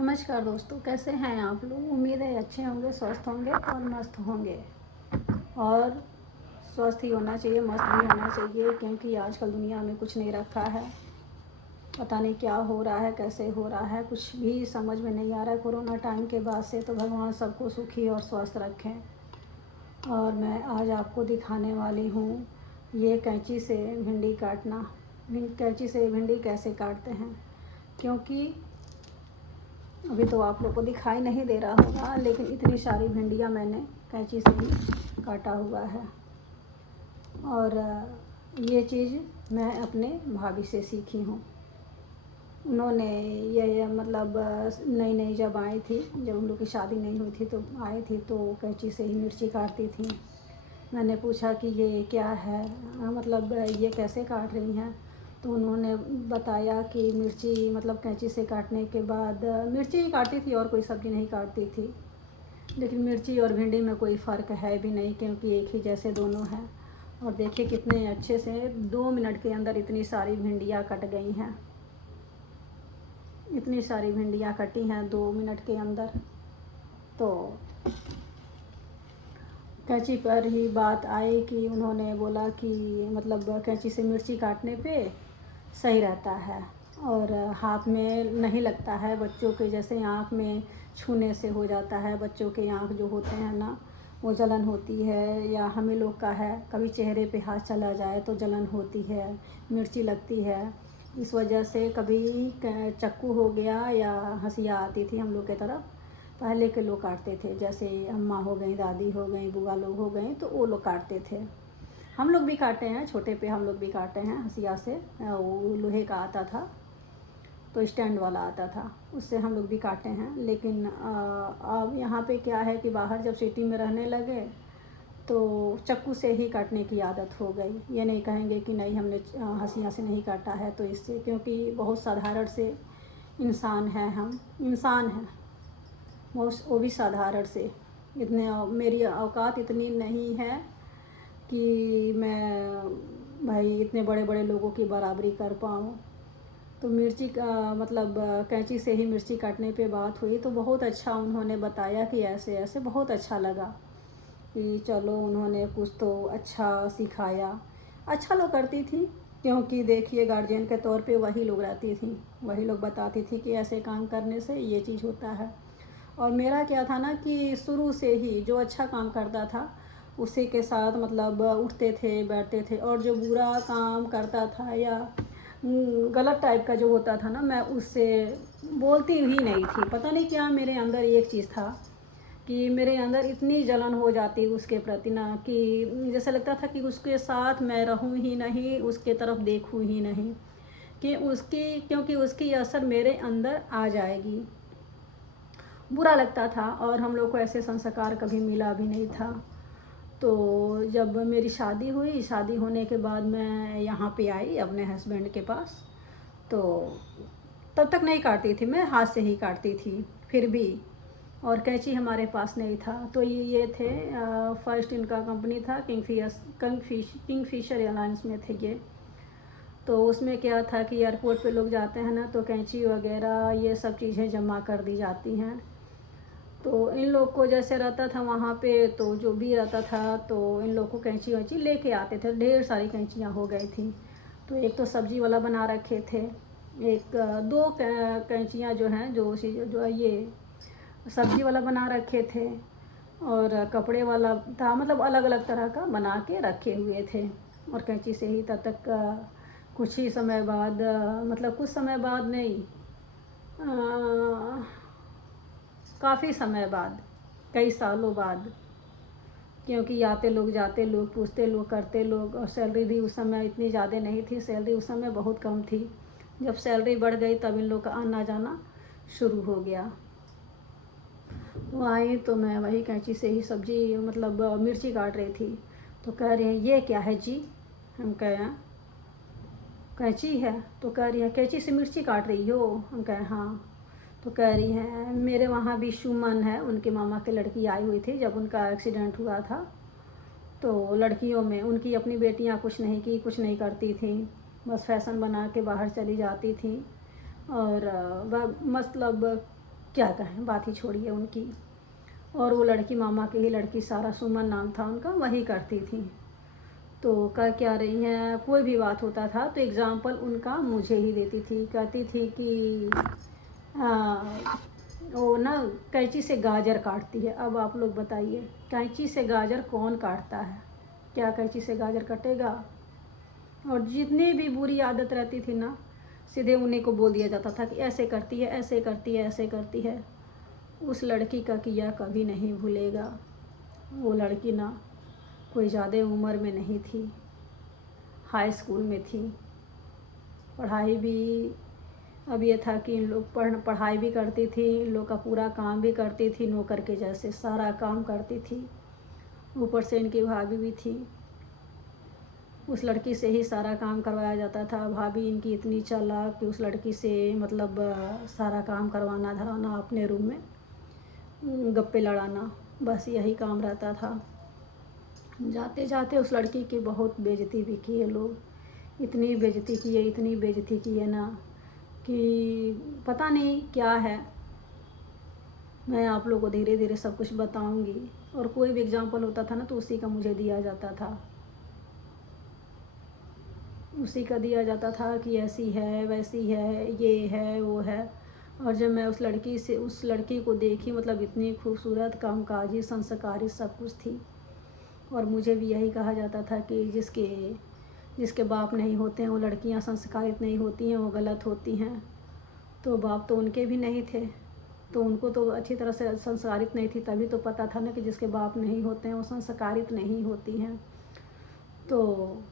नमस्कार दोस्तों, कैसे हैं आप लोग। उम्मीद है अच्छे होंगे, स्वस्थ होंगे और मस्त होंगे। और स्वस्थ ही होना चाहिए, मस्त भी होना चाहिए, क्योंकि आजकल दुनिया में कुछ नहीं रखा है। पता नहीं क्या हो रहा है, कैसे हो रहा है, कुछ भी समझ में नहीं आ रहा है। कोरोना टाइम के बाद से तो भगवान सबको सुखी और स्वस्थ रखें। और मैं आज आपको दिखाने वाली हूँ ये कैंची से भिंडी काटना। कैंची से भिंडी कैसे काटते हैं, क्योंकि अभी तो आप लोग को दिखाई नहीं दे रहा होगा, लेकिन इतनी सारी भिंडियाँ मैंने कैंची से ही काटा हुआ है। और ये चीज़ मैं अपने भाभी से सीखी हूँ। उन्होंने ये मतलब नई नई जब आई थी, जब उन लोग की शादी नहीं हुई थी तो आई थी, तो कैंची से ही मिर्ची काटती थी। मैंने पूछा कि ये क्या है, मतलब ये कैसे काट रही हैं। तो उन्होंने बताया कि मिर्ची मतलब कैंची से काटने के बाद मिर्ची ही काटती थी और कोई सब्ज़ी नहीं काटती थी। लेकिन मिर्ची और भिंडी में कोई फ़र्क है भी नहीं, क्योंकि एक ही जैसे दोनों हैं। और देखिए कितने अच्छे से 2 मिनट के अंदर इतनी सारी भिंडियाँ कट गई हैं। इतनी सारी भिंडियाँ कटी हैं 2 मिनट के अंदर। तो कैंची पर ही बात आई कि उन्होंने बोला कि मतलब कैंची से मिर्ची काटने पे सही रहता है और हाथ में नहीं लगता है। बच्चों के जैसे आँख में छूने से हो जाता है, बच्चों के आँख जो होते हैं ना, वो जलन होती है। या हमें लोग का है, कभी चेहरे पे हाथ चला जाए तो जलन होती है, मिर्ची लगती है। इस वजह से कभी चक्कू हो गया या हंसिया आती थी हम लोग के तरफ। पहले के लोग काटते थे, जैसे अम्मा हो गई, दादी हो गई, बुआ लोग हो गए, तो वो लोग काटते थे। हम लोग भी काटे हैं, छोटे पे हम लोग भी काटे हैं हंसिया से। वो लोहे का आता था, तो स्टैंड वाला आता था, उससे हम लोग भी काटे हैं। लेकिन अब यहाँ पे क्या है कि बाहर जब सिटी में रहने लगे तो चाकू से ही काटने की आदत हो गई। ये नहीं कहेंगे कि नहीं हमने हंसिया से नहीं काटा है, तो इससे, क्योंकि बहुत साधारण से इंसान हैं, हम इंसान हैं, वो भी साधारण से। इतने मेरी औकात इतनी नहीं है कि मैं भाई इतने बड़े बड़े लोगों की बराबरी कर पाऊँ। तो मिर्ची का मतलब कैंची से ही मिर्ची काटने पे बात हुई, तो बहुत अच्छा उन्होंने बताया कि ऐसे ऐसे। बहुत अच्छा लगा कि चलो उन्होंने कुछ तो अच्छा सिखाया। अच्छा लोग करती थी, क्योंकि देखिए गार्जियन के तौर पे वही लोग रहती थी, वही लोग बताती थी कि ऐसे काम करने से ये चीज़ होता है। और मेरा क्या था ना कि शुरू से ही जो अच्छा काम करता था उसी के साथ मतलब उठते थे, बैठते थे। और जो बुरा काम करता था या गलत टाइप का जो होता था ना, मैं उससे बोलती ही नहीं थी। पता नहीं क्या मेरे अंदर एक चीज़ था कि मेरे अंदर इतनी जलन हो जाती उसके प्रति ना, कि जैसे लगता था कि उसके साथ मैं रहूं ही नहीं, उसके तरफ देखूं ही नहीं, कि उसकी, क्योंकि उसकी असर मेरे अंदर आ जाएगी। बुरा लगता था। और हम लोग को ऐसे संस्कार कभी मिला भी नहीं था। तो जब मेरी शादी हुई, शादी होने के बाद मैं यहाँ पे आई अपने हस्बैंड के पास, तो तब तक नहीं काटती थी मैं, हाथ से ही काटती थी फिर भी। और कैंची हमारे पास नहीं था। तो ये थे फर्स्ट इनका कंपनी था किंगफिशर एयरलाइंस में थे ये। तो उसमें क्या था कि एयरपोर्ट पे लोग जाते हैं ना, तो कैंची वगैरह ये सब चीज़ें जमा कर दी जाती हैं। तो इन लोग को जैसे रहता था वहाँ पे, तो जो भी रहता था तो इन लोग को कैंची वैंची लेके आते थे। ढेर सारी कैंचियाँ हो गई थी। तो एक तो सब्जी वाला बना रखे थे, एक दो कैंचियाँ जो हैं, जो ये सब्जी वाला बना रखे थे, और कपड़े वाला था। मतलब अलग अलग तरह का बना के रखे हुए थे। और कैंची से ही तब तक कुछ ही समय बाद, मतलब कुछ समय बाद नहीं, काफ़ी समय बाद, कई सालों बाद, क्योंकि आते लोग, जाते लोग, पूछते लोग, करते लोग। और सैलरी भी उस समय इतनी ज़्यादा नहीं थी, सैलरी उस समय बहुत कम थी। जब सैलरी बढ़ गई तब इन लोग का आना जाना शुरू हो गया। वो आई तो मैं वही कैंची से ही सब्जी मतलब मिर्ची काट रही थी। तो कह रही हैं ये क्या है जी। हम कहे हैं कैंची है। तो कह रही है कैंची से मिर्ची काट रही हो। हम कहे हाँ। तो कह रही हैं मेरे वहाँ भी सुमन है, उनके मामा की लड़की आई हुई थी जब उनका एक्सीडेंट हुआ था। तो लड़कियों में उनकी अपनी बेटियाँ कुछ नहीं की, कुछ नहीं करती थी, बस फैशन बना के बाहर चली जाती थी। और मतलब क्या कहें, बात ही छोड़िए उनकी। और वो लड़की मामा की ही लड़की, सारा सुमन नाम था उनका, वही करती थी। तो कर क्या रही हैं, कोई भी बात होता था तो एग्ज़ाम्पल उनका मुझे ही देती थी। कहती थी कि वो ना कैंची से गाजर काटती है। अब आप लोग बताइए, कैंची से गाजर कौन काटता है? क्या कैंची से गाजर कटेगा? और जितनी भी बुरी आदत रहती थी ना, सीधे उन्हीं को बोल दिया जाता था कि ऐसे करती है, ऐसे करती है, ऐसे करती है। उस लड़की का किया कभी नहीं भूलेगा। वो लड़की ना कोई ज़्यादा उम्र में नहीं थी, हाई स्कूल में थी। पढ़ाई भी, अब ये था कि इन लोग पढ़ाई भी करती थी, इन लोग का पूरा काम भी करती थी, नौकर के जैसे सारा काम करती थी। ऊपर से इनकी भाभी भी थी, उस लड़की से ही सारा काम करवाया जाता था। भाभी इनकी इतनी चालाक कि उस लड़की से मतलब सारा काम करवाना धराना, अपने रूम में गप्पे लड़ाना, बस यही काम रहता था। जाते जाते उस लड़की की बहुत बेइज्जती भी की है लोग, इतनी बेइज्जती की है, इतनी बेइज्जती की है ना कि पता नहीं क्या है। मैं आप लोगों को धीरे धीरे सब कुछ बताऊंगी। और कोई भी एग्जाम्पल होता था ना तो उसी का मुझे दिया जाता था, उसी का दिया जाता था कि ऐसी है, वैसी है, ये है, वो है। और जब मैं उस लड़की को देखी, मतलब इतनी खूबसूरत, कामकाजी, संस्कारी सब कुछ थी। और मुझे भी यही कहा जाता था कि जिसके बाप नहीं होते हैं वो लड़कियां संस्कारित नहीं होती हैं, वो गलत होती हैं। तो बाप तो उनके भी नहीं थे, तो उनको तो अच्छी तरह से संस्कारित नहीं थी, तभी तो पता था ना कि जिसके बाप नहीं होते हैं वो संस्कारित नहीं होती हैं। तो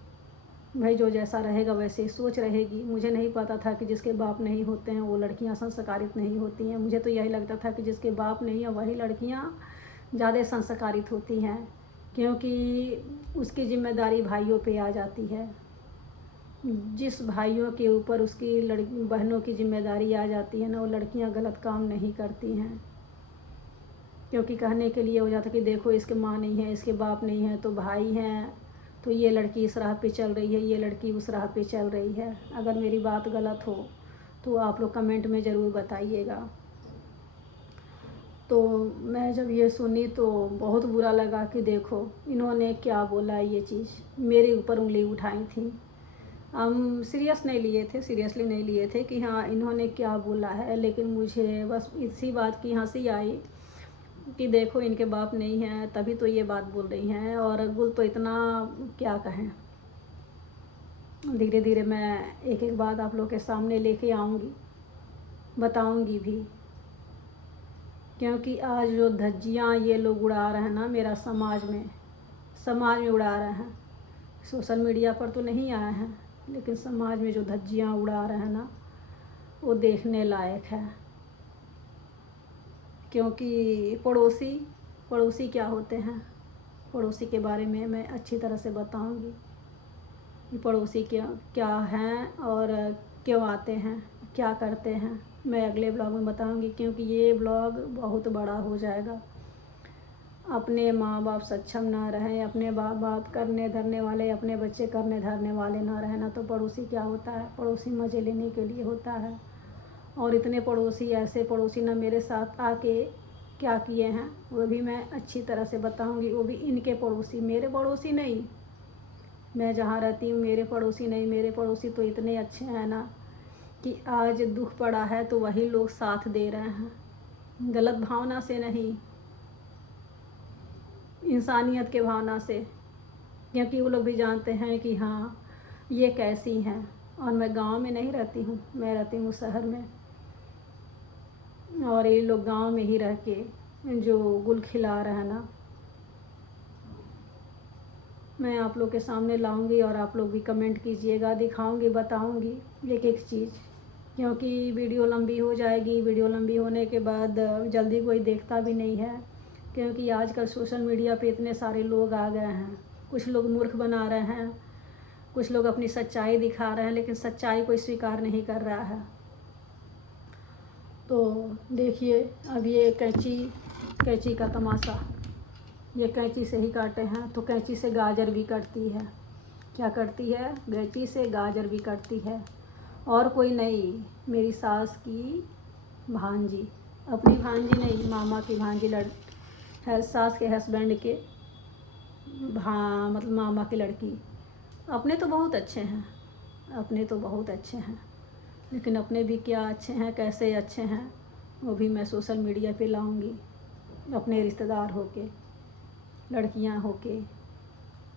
भाई जो जैसा रहेगा वैसे ही सोच रहेगी। मुझे नहीं पता था कि जिसके बाप नहीं होते हैं वो लड़कियां संस्कारित नहीं होती हैं। मुझे तो यही लगता था कि जिसके बाप नहीं है वही लड़कियां ज़्यादा संस्कारित होती हैं, क्योंकि उसकी जिम्मेदारी भाइयों पे आ जाती है। जिस भाइयों के ऊपर उसकी लड़की बहनों की जिम्मेदारी आ जाती है ना, वो लड़कियां गलत काम नहीं करती हैं। क्योंकि कहने के लिए हो जाता कि देखो इसके माँ नहीं है, इसके बाप नहीं है, तो भाई हैं, तो ये लड़की इस राह पे चल रही है, ये लड़की उस राह पे चल रही है। अगर मेरी बात गलत हो तो आप लोग कमेंट में ज़रूर बताइएगा। तो मैं जब ये सुनी तो बहुत बुरा लगा कि देखो इन्होंने क्या बोला, ये चीज़ मेरे ऊपर उंगली उठाई थी। हम सीरियसली नहीं लिए थे कि हाँ इन्होंने क्या बोला है, लेकिन मुझे बस इसी बात की हंसी आई कि देखो इनके बाप नहीं है तभी तो ये बात बोल रही हैं। और गुल तो इतना क्या कहें। धीरे धीरे मैं एक एक बात आप लोग के सामने लेके आऊँगी, बताऊँगी भी। क्योंकि आज जो धज्जियाँ ये लोग उड़ा रहे हैं ना मेरा समाज में उड़ा रहे हैं, सोशल मीडिया पर तो नहीं आए हैं, लेकिन समाज में जो धज्जियाँ उड़ा रहे हैं ना वो देखने लायक है। क्योंकि पड़ोसी क्या होते हैं, पड़ोसी के बारे में मैं अच्छी तरह से बताऊंगी कि पड़ोसी क्या हैं और क्यों आते हैं, क्या करते हैं। मैं अगले ब्लॉग में बताऊंगी, क्योंकि ये ब्लॉग बहुत बड़ा हो जाएगा। अपने माँ बाप सक्षम ना रहें, अपने माँ बाप करने धरने वाले, अपने बच्चे करने धरने वाले ना रहें ना, तो पड़ोसी क्या होता है, पड़ोसी मज़े लेने के लिए होता है। और इतने पड़ोसी, ऐसे पड़ोसी ना मेरे साथ आके क्या किए हैं वो भी मैं अच्छी तरह से बताऊंगी। वो भी इनके पड़ोसी, मेरे पड़ोसी नहीं। मैं जहाँ रहती हूँ मेरे पड़ोसी नहीं, मेरे पड़ोसी तो इतने अच्छे हैं ना कि आज दुख पड़ा है तो वही लोग साथ दे रहे हैं, गलत भावना से नहीं, इंसानियत के भावना से। क्योंकि वो लोग भी जानते हैं कि हाँ ये कैसी हैं। और मैं गांव में नहीं रहती हूँ, मैं रहती हूँ शहर में। और ये लोग गांव में ही रह के जो गुल खिला रहे हैं ना, मैं आप लोग के सामने लाऊंगी और आप लोग भी कमेंट कीजिएगा, दिखाऊंगी, बताऊंगी एक एक चीज़। क्योंकि वीडियो लंबी हो जाएगी, वीडियो लंबी होने के बाद जल्दी कोई देखता भी नहीं है। क्योंकि आजकल सोशल मीडिया पे इतने सारे लोग आ गए हैं, कुछ लोग मूर्ख बना रहे हैं, कुछ लोग अपनी सच्चाई दिखा रहे हैं, लेकिन सच्चाई कोई स्वीकार नहीं कर रहा है। तो देखिए अब ये कैंची का तमाशा, ये कैंची से ही काटे हैं। तो कैंची से गाजर भी कटती है, क्या करती है, कैंची से गाजर भी कटती है। और कोई नहीं, मेरी सास की भांजी, अपनी भांजी नहीं, मामा की भांजी है, सास के हस्बैंड के मतलब मामा की लड़की। अपने तो बहुत अच्छे हैं, अपने तो बहुत अच्छे हैं, लेकिन अपने भी क्या अच्छे हैं, कैसे अच्छे हैं, वो भी मैं सोशल मीडिया पे लाऊंगी। अपने रिश्तेदार होके, लड़कियां होके,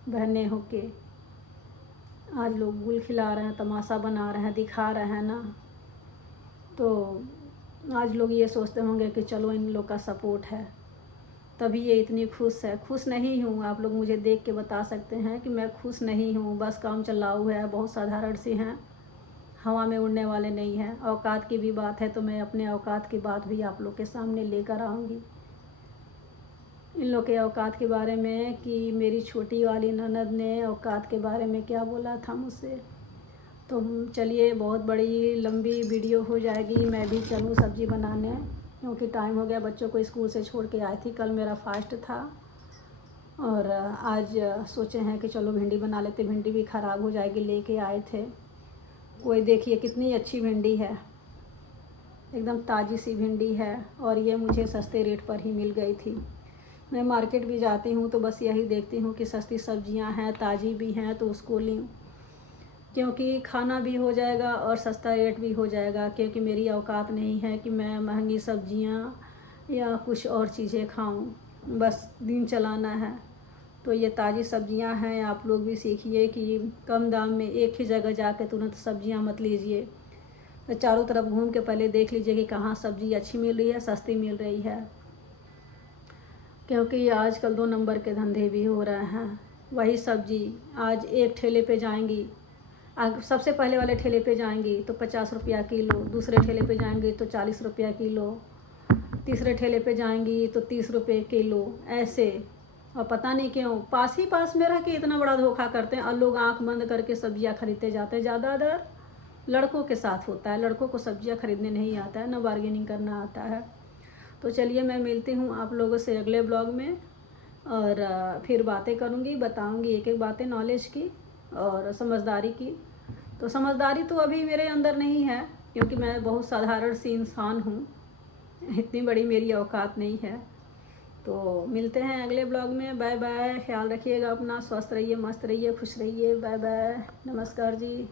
बहनें होके, आज लोग गुल खिला रहे हैं, तमाशा बना रहे हैं, दिखा रहे हैं ना, तो आज लोग ये सोचते होंगे कि चलो इन लोग का सपोर्ट है तभी ये इतनी खुश है। खुश नहीं हूँ, आप लोग मुझे देख के बता सकते हैं कि मैं खुश नहीं हूँ। बस काम चलाऊ है, बहुत साधारण सी हैं, हवा में उड़ने वाले नहीं हैं। औकात की भी बात है तो मैं अपने औकात की बात भी आप लोग के सामने लेकर आऊँगी। इन लोग के औकात के बारे में कि मेरी छोटी वाली ननद ने औकात के बारे में क्या बोला था मुझसे। तो चलिए, बहुत बड़ी लंबी वीडियो हो जाएगी, मैं भी चलूँ सब्ज़ी बनाने, क्योंकि टाइम हो गया। बच्चों को स्कूल से छोड़ के आई थी, कल मेरा फास्ट था और आज सोचे हैं कि चलो भिंडी बना लेते। भिंडी भी ख़राब हो जाएगी, लेके आए थे। कोई देखिए कितनी अच्छी भिंडी है, एकदम ताज़ी सी भिंडी है और ये मुझे सस्ते रेट पर ही मिल गई थी। मैं मार्केट भी जाती हूँ तो बस यही देखती हूँ कि सस्ती सब्जियाँ हैं, ताज़ी भी हैं तो उसको लूँ, क्योंकि खाना भी हो जाएगा और सस्ता रेट भी हो जाएगा। क्योंकि मेरी औकात नहीं है कि मैं महंगी सब्जियां या कुछ और चीज़ें खाऊं, बस दिन चलाना है। तो ये ताज़ी सब्जियां हैं, आप लोग भी सीखिए कि कम दाम में एक ही जगह जाके तुरंत सब्जियां मत लीजिए, तो चारों तरफ घूम के पहले देख लीजिए कि कहाँ सब्ज़ी अच्छी मिल रही है, सस्ती मिल रही है। क्योंकि आजकल 2 नंबर के धंधे भी हो रहे हैं। वही सब्ज़ी आज एक ठेले पे जाएंगी, सबसे पहले वाले ठेले पे जाएंगी तो 50 रुपया किलो, दूसरे ठेले पे जाएंगी तो 40 रुपया किलो, तीसरे ठेले पे जाएंगी तो 30 रुपये किलो, ऐसे। और पता नहीं क्यों पास ही पास में रह के इतना बड़ा धोखा करते हैं और लोग आंख बंद करके सब्जियां खरीदते जाते हैं। ज़्यादातर लड़कों के साथ होता है, लड़कों को सब्जियां खरीदने नहीं आता है, ना बार्गेनिंग करना आता है। तो चलिए, मैं मिलती हूँ आप लोगों से अगले ब्लॉग में और फिर बातें करूँगी, बताऊँगी एक एक बातें नॉलेज की और समझदारी की। तो समझदारी तो अभी मेरे अंदर नहीं है, क्योंकि मैं बहुत साधारण सी इंसान हूँ, इतनी बड़ी मेरी औकात नहीं है। तो मिलते हैं अगले ब्लॉग में। बाय बाय, ख्याल रखिएगा अपना, स्वस्थ रहिए, मस्त रहिए, खुश रहिए। बाय बाय, नमस्कार जी।